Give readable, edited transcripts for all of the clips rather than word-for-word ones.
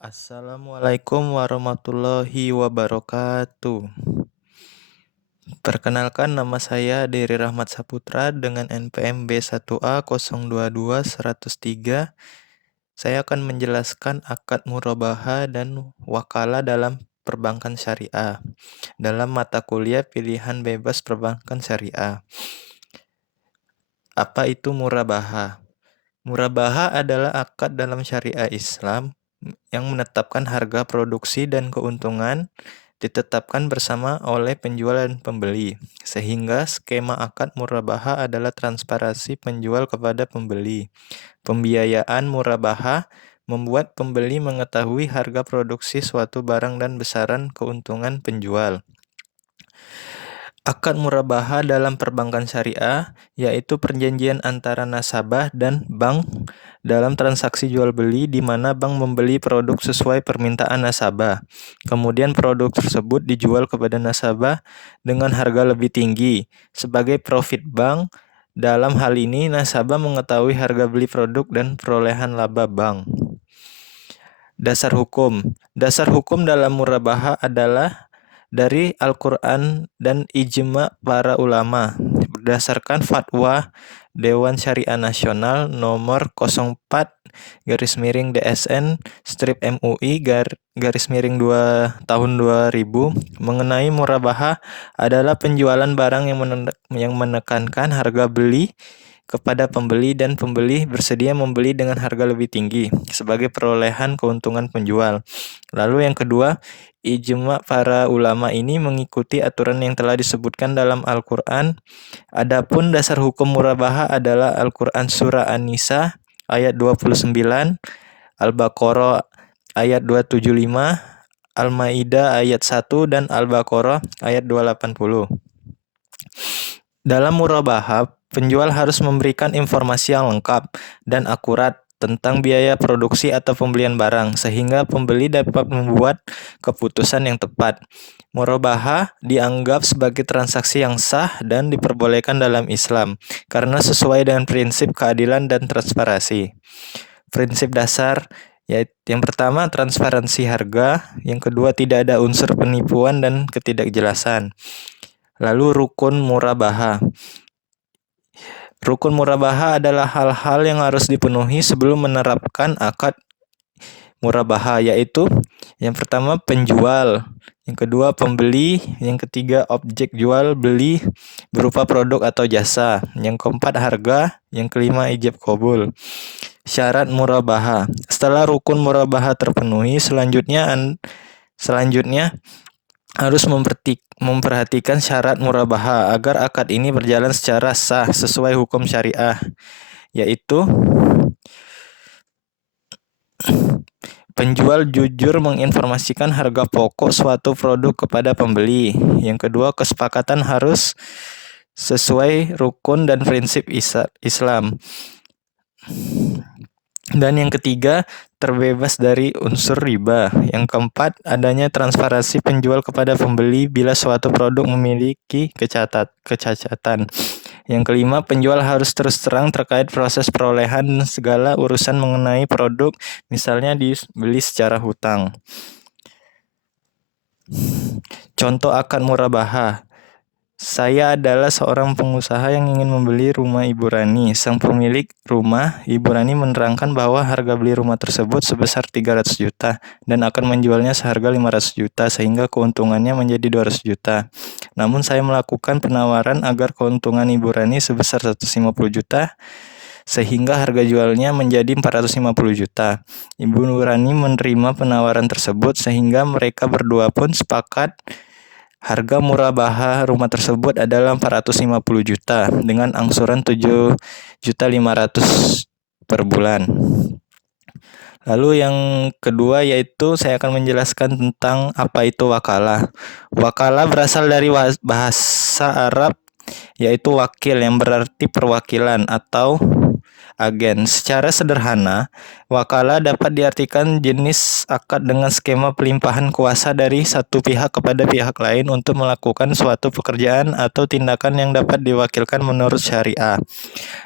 Assalamualaikum warahmatullahi wabarakatuh. Perkenalkan, nama saya Dery Rahmat Saputra dengan NPM B1A 022 103. Saya akan menjelaskan akad murabahah dan wakalah dalam perbankan syariah dalam mata kuliah pilihan bebas perbankan syariah. Apa itu murabahah? Murabahah adalah akad dalam syariah Islam yang menetapkan harga produksi dan keuntungan ditetapkan bersama oleh penjual dan pembeli, sehingga skema akad murabahah adalah transparansi penjual kepada pembeli. Pembiayaan murabahah membuat pembeli mengetahui harga produksi suatu barang dan besaran keuntungan penjual. Akad murabahah dalam perbankan syariah yaitu perjanjian antara nasabah dan bank dalam transaksi jual beli di mana bank membeli produk sesuai permintaan nasabah. Kemudian produk tersebut dijual kepada nasabah dengan harga lebih tinggi. Sebagai profit bank, dalam hal ini nasabah mengetahui harga beli produk dan perolehan laba bank. Dasar hukum dalam murabahah adalah dari Al-Quran dan ijma para ulama berdasarkan fatwa Dewan Syariah Nasional nomor 04/DSN-MUI/2 mengenai murabahah adalah penjualan barang yang menekankan harga beli kepada pembeli dan pembeli bersedia membeli dengan harga lebih tinggi sebagai perolehan keuntungan penjual. Lalu yang kedua, ijma para ulama ini mengikuti aturan yang telah disebutkan dalam Al-Quran. Adapun dasar hukum murabahah adalah Al-Quran Surah An-Nisa ayat 29, Al-Baqarah ayat 275, Al-Maidah ayat 1, dan Al-Baqarah ayat 280. Dalam murabahah, penjual harus memberikan informasi yang lengkap dan akurat tentang biaya produksi atau pembelian barang, sehingga pembeli dapat membuat keputusan yang tepat. Murabahah dianggap sebagai transaksi yang sah dan diperbolehkan dalam Islam, karena sesuai dengan prinsip keadilan dan transparansi. Prinsip dasar yaitu yang pertama, transparansi harga. Yang kedua, tidak ada unsur penipuan dan ketidakjelasan. Lalu rukun murabahah. Rukun murabahah adalah hal-hal yang harus dipenuhi sebelum menerapkan akad murabahah, yaitu yang pertama penjual, yang kedua pembeli, yang ketiga objek jual beli berupa produk atau jasa, yang keempat harga, yang kelima ijab qabul. Syarat murabahah. Setelah rukun murabahah terpenuhi, selanjutnya harus memperhatikan syarat murabahah agar akad ini berjalan secara sah sesuai hukum syariah, yaitu penjual jujur menginformasikan harga pokok suatu produk kepada pembeli. Yang kedua, kesepakatan harus sesuai rukun dan prinsip Islam. Dan yang ketiga, terbebas dari unsur riba. Yang keempat, adanya transparansi penjual kepada pembeli bila suatu produk memiliki kecacatan. Yang kelima, penjual harus terus terang terkait proses perolehan dan segala urusan mengenai produk, misalnya dibeli secara hutang. Contoh akad murabahah. Saya adalah seorang pengusaha yang ingin membeli rumah Ibu Rani. Sang pemilik rumah, Ibu Rani, menerangkan bahwa harga beli rumah tersebut sebesar 300 juta dan akan menjualnya seharga 500 juta sehingga keuntungannya menjadi 200 juta. Namun saya melakukan penawaran agar keuntungan Ibu Rani sebesar 150 juta sehingga harga jualnya menjadi 450 juta. Ibu Rani menerima penawaran tersebut sehingga mereka berdua pun sepakat harga murabahah rumah tersebut adalah 450 juta dengan angsuran 7.500.000 per bulan. Lalu yang kedua yaitu saya akan menjelaskan tentang apa itu wakalah. Wakalah berasal dari bahasa Arab yaitu wakil yang berarti perwakilan atau agen. Secara sederhana, wakalah dapat diartikan jenis akad dengan skema pelimpahan kuasa dari satu pihak kepada pihak lain untuk melakukan suatu pekerjaan atau tindakan yang dapat diwakilkan menurut syariah.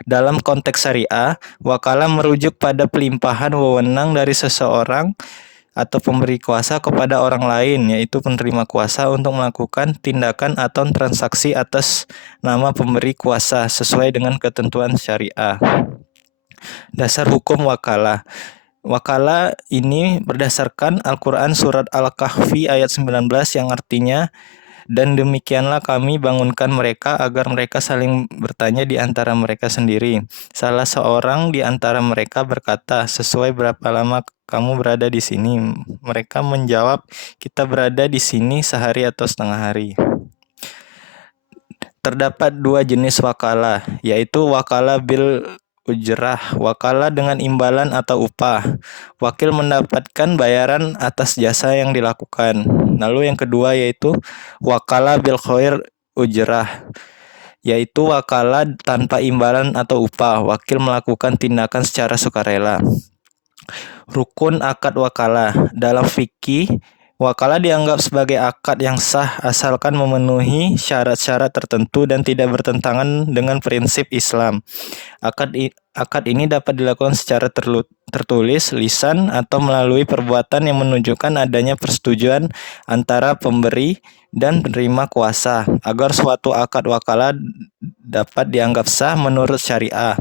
Dalam konteks syariah, wakalah merujuk pada pelimpahan wewenang dari seseorang atau pemberi kuasa kepada orang lain, yaitu penerima kuasa, untuk melakukan tindakan atau transaksi atas nama pemberi kuasa sesuai dengan ketentuan syariah. Dasar hukum wakalah. Wakalah ini berdasarkan Al-Quran surat Al-Kahfi ayat 19 yang artinya, dan demikianlah kami bangunkan mereka agar mereka saling bertanya di antara mereka sendiri. Salah seorang di antara mereka berkata, sesuai berapa lama kamu berada di sini? Mereka menjawab, kita berada di sini sehari atau setengah hari. Terdapat dua jenis wakalah, yaitu wakalah bil ujrah, wakalah dengan imbalan atau upah. Wakil mendapatkan bayaran atas jasa yang dilakukan. Lalu yang kedua yaitu wakalah bil khair ujrah, yaitu wakalah tanpa imbalan atau upah. Wakil melakukan tindakan secara sukarela. Rukun akad wakalah. Dalam fikih, wakalah dianggap sebagai akad yang sah asalkan memenuhi syarat-syarat tertentu dan tidak bertentangan dengan prinsip Islam. Akad ini dapat dilakukan secara tertulis, lisan, atau melalui perbuatan yang menunjukkan adanya persetujuan antara pemberi dan penerima kuasa agar suatu akad wakalah dapat dianggap sah menurut syariah.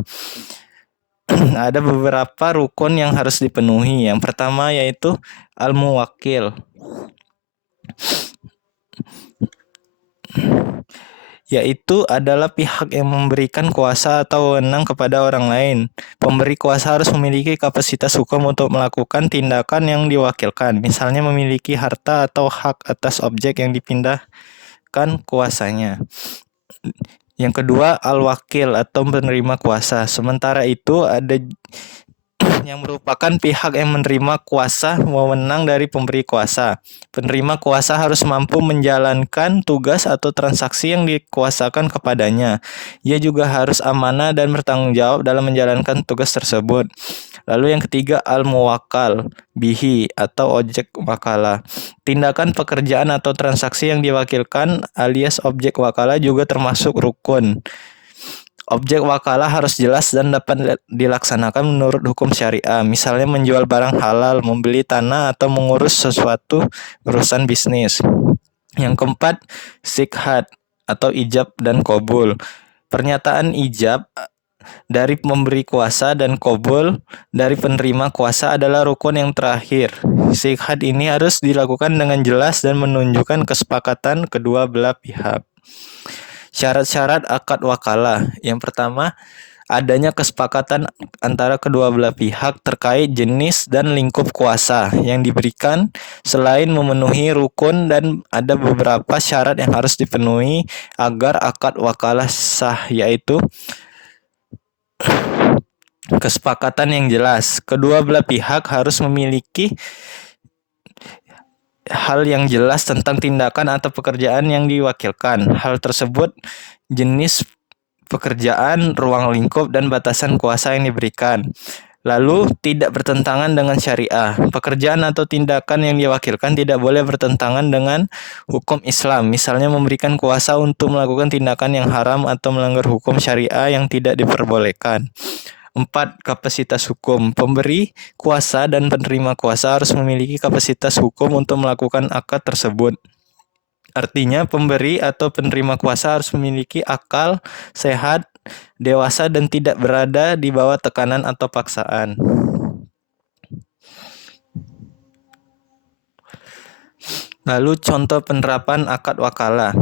Ada beberapa rukun yang harus dipenuhi. Yang pertama yaitu al-muwakil, yaitu adalah pihak yang memberikan kuasa atau wewenang kepada orang lain. Pemberi kuasa harus memiliki kapasitas hukum untuk melakukan tindakan yang diwakilkan, misalnya memiliki harta atau hak atas objek yang dipindahkan kuasanya. Yang kedua, al-wakil atau penerima kuasa. Sementara itu ada yang merupakan pihak yang menerima kuasa wewenang dari pemberi kuasa. Penerima kuasa harus mampu menjalankan tugas atau transaksi yang dikuasakan kepadanya. Ia juga harus amanah dan bertanggung jawab dalam menjalankan tugas tersebut. Lalu yang ketiga, al-muwakkal bihi atau objek wakalah. Tindakan pekerjaan atau transaksi yang diwakilkan alias objek wakalah juga termasuk rukun. Objek wakalah harus jelas dan dapat dilaksanakan menurut hukum syariah, misalnya menjual barang halal, membeli tanah, atau mengurus sesuatu urusan bisnis. Yang keempat, sikhat atau ijab dan qabul. Pernyataan ijab dari pemberi kuasa dan qabul dari penerima kuasa adalah rukun yang terakhir. Sikhat ini harus dilakukan dengan jelas dan menunjukkan kesepakatan kedua belah pihak. Syarat-syarat akad wakalah. Yang pertama, adanya kesepakatan antara kedua belah pihak terkait jenis dan lingkup kuasa yang diberikan. Selain memenuhi rukun, dan ada beberapa syarat yang harus dipenuhi agar akad wakalah sah, yaitu kesepakatan yang jelas. Kedua belah pihak harus memiliki hal yang jelas tentang tindakan atau pekerjaan yang diwakilkan. Hal tersebut jenis pekerjaan, ruang lingkup, dan batasan kuasa yang diberikan. Lalu tidak bertentangan dengan syariah. Pekerjaan atau tindakan yang diwakilkan tidak boleh bertentangan dengan hukum Islam. Misalnya memberikan kuasa untuk melakukan tindakan yang haram atau melanggar hukum syariah yang tidak diperbolehkan. 4. Kapasitas hukum. Pemberi kuasa dan penerima kuasa harus memiliki kapasitas hukum untuk melakukan akad tersebut. Artinya, pemberi atau penerima kuasa harus memiliki akal sehat, dewasa, dan tidak berada di bawah tekanan atau paksaan. Lalu contoh penerapan akad wakalah.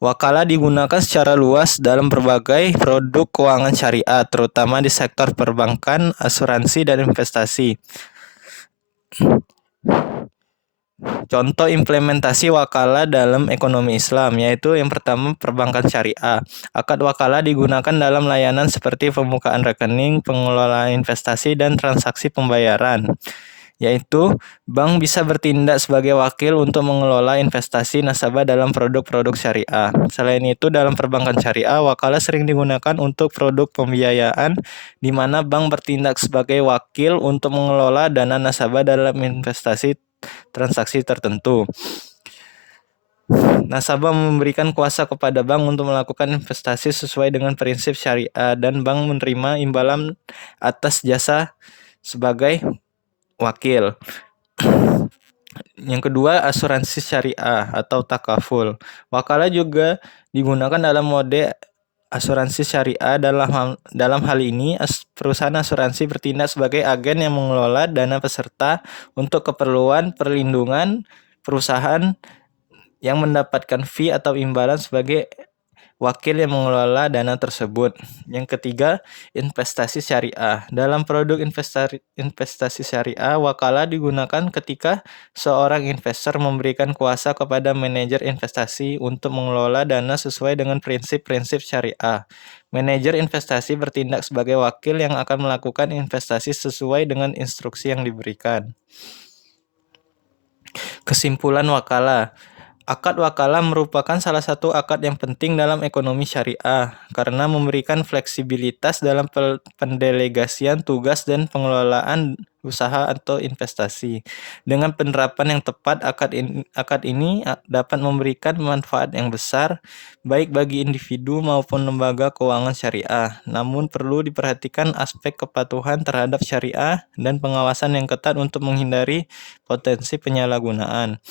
Wakalah digunakan secara luas dalam berbagai produk keuangan syariah, terutama di sektor perbankan, asuransi, dan investasi. Contoh implementasi wakalah dalam ekonomi Islam, yaitu yang pertama, perbankan syariah. Akad wakalah digunakan dalam layanan seperti pembukaan rekening, pengelolaan investasi, dan transaksi pembayaran. Yaitu bank bisa bertindak sebagai wakil untuk mengelola investasi nasabah dalam produk-produk syariah. Selain itu, dalam perbankan syariah, wakalah sering digunakan untuk produk pembiayaan, di mana bank bertindak sebagai wakil untuk mengelola dana nasabah dalam investasi transaksi tertentu. Nasabah memberikan kuasa kepada bank untuk melakukan investasi sesuai dengan prinsip syariah, dan bank menerima imbalan atas jasa sebagai wakil. Yang kedua, asuransi syariah atau takaful. Wakalah juga digunakan dalam mode asuransi syariah. Dalam hal ini, perusahaan asuransi bertindak sebagai agen yang mengelola dana peserta untuk keperluan perlindungan perusahaan yang mendapatkan fee atau imbalan sebagai wakil yang mengelola dana tersebut. Yang ketiga, investasi syariah. Dalam produk investasi syariah, wakalah digunakan ketika seorang investor memberikan kuasa kepada manajer investasi untuk mengelola dana sesuai dengan prinsip-prinsip syariah. Manajer investasi bertindak sebagai wakil yang akan melakukan investasi sesuai dengan instruksi yang diberikan. Kesimpulan wakalah. Akad wakalah merupakan salah satu akad yang penting dalam ekonomi syariah karena memberikan fleksibilitas dalam pendelegasian tugas dan pengelolaan usaha atau investasi. Dengan penerapan yang tepat, akad ini dapat memberikan manfaat yang besar baik bagi individu maupun lembaga keuangan syariah. Namun perlu diperhatikan aspek kepatuhan terhadap syariah dan pengawasan yang ketat untuk menghindari potensi penyalahgunaan.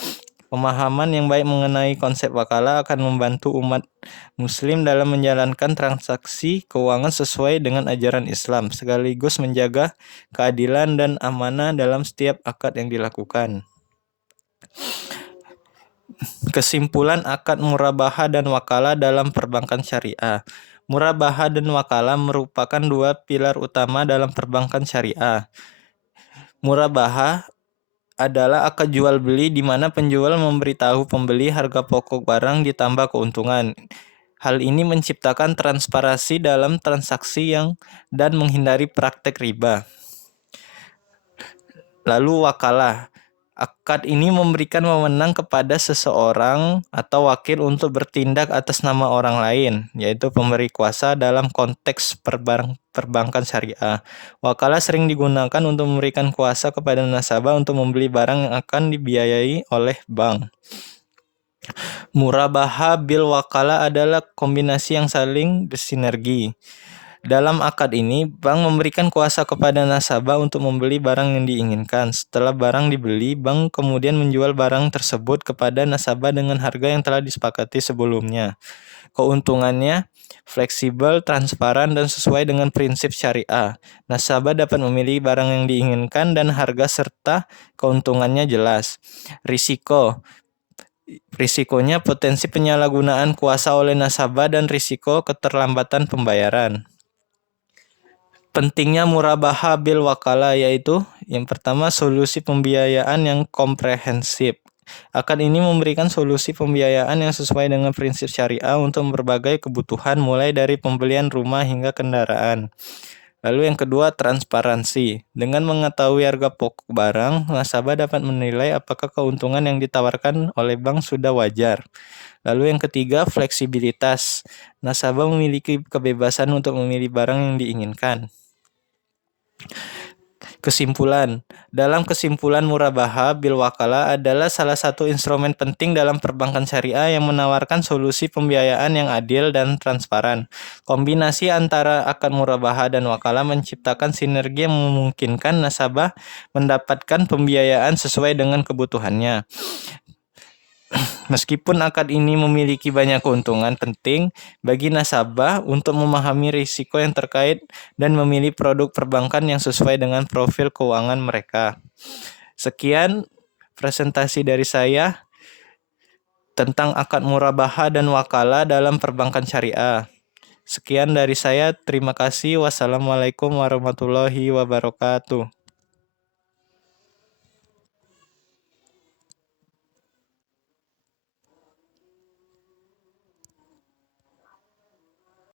Pemahaman yang baik mengenai konsep wakalah akan membantu umat muslim dalam menjalankan transaksi keuangan sesuai dengan ajaran Islam, sekaligus menjaga keadilan dan amanah dalam setiap akad yang dilakukan. Kesimpulan akad murabahah dan wakalah dalam perbankan syariah. Murabahah dan wakalah merupakan dua pilar utama dalam perbankan syariah. Murabahah adalah akad jual beli di mana penjual memberitahu pembeli harga pokok barang ditambah keuntungan. Hal ini menciptakan transparansi dalam transaksi dan menghindari praktek riba. Lalu wakalah. Akad ini memberikan wewenang kepada seseorang atau wakil untuk bertindak atas nama orang lain, yaitu pemberi kuasa dalam konteks perbankan syariah. Wakalah sering digunakan untuk memberikan kuasa kepada nasabah untuk membeli barang yang akan dibiayai oleh bank. Murabahah bil wakalah adalah kombinasi yang saling bersinergi. Dalam akad ini, bank memberikan kuasa kepada nasabah untuk membeli barang yang diinginkan. Setelah barang dibeli, bank kemudian menjual barang tersebut kepada nasabah dengan harga yang telah disepakati sebelumnya. Keuntungannya fleksibel, transparan, dan sesuai dengan prinsip syariah. Nasabah dapat memilih barang yang diinginkan dan harga serta keuntungannya jelas. Risikonya potensi penyalahgunaan kuasa oleh nasabah dan risiko keterlambatan pembayaran. Pentingnya murabahah bil wakalah yaitu yang pertama, solusi pembiayaan yang komprehensif. Akad ini memberikan solusi pembiayaan yang sesuai dengan prinsip syariah untuk berbagai kebutuhan mulai dari pembelian rumah hingga kendaraan. Lalu yang kedua, transparansi. Dengan mengetahui harga pokok barang, nasabah dapat menilai apakah keuntungan yang ditawarkan oleh bank sudah wajar. Lalu yang ketiga, fleksibilitas. Nasabah memiliki kebebasan untuk memilih barang yang diinginkan. Kesimpulan. Dalam kesimpulan, murabahah bil wakalah adalah salah satu instrumen penting dalam perbankan syariah yang menawarkan solusi pembiayaan yang adil dan transparan. Kombinasi antara akad murabahah dan wakalah menciptakan sinergi yang memungkinkan nasabah mendapatkan pembiayaan sesuai dengan kebutuhannya. Meskipun akad ini memiliki banyak keuntungan, penting bagi nasabah untuk memahami risiko yang terkait dan memilih produk perbankan yang sesuai dengan profil keuangan mereka. Sekian presentasi dari saya tentang akad murabahah dan wakalah dalam perbankan syariah. Sekian dari saya, terima kasih. Wassalamualaikum warahmatullahi wabarakatuh.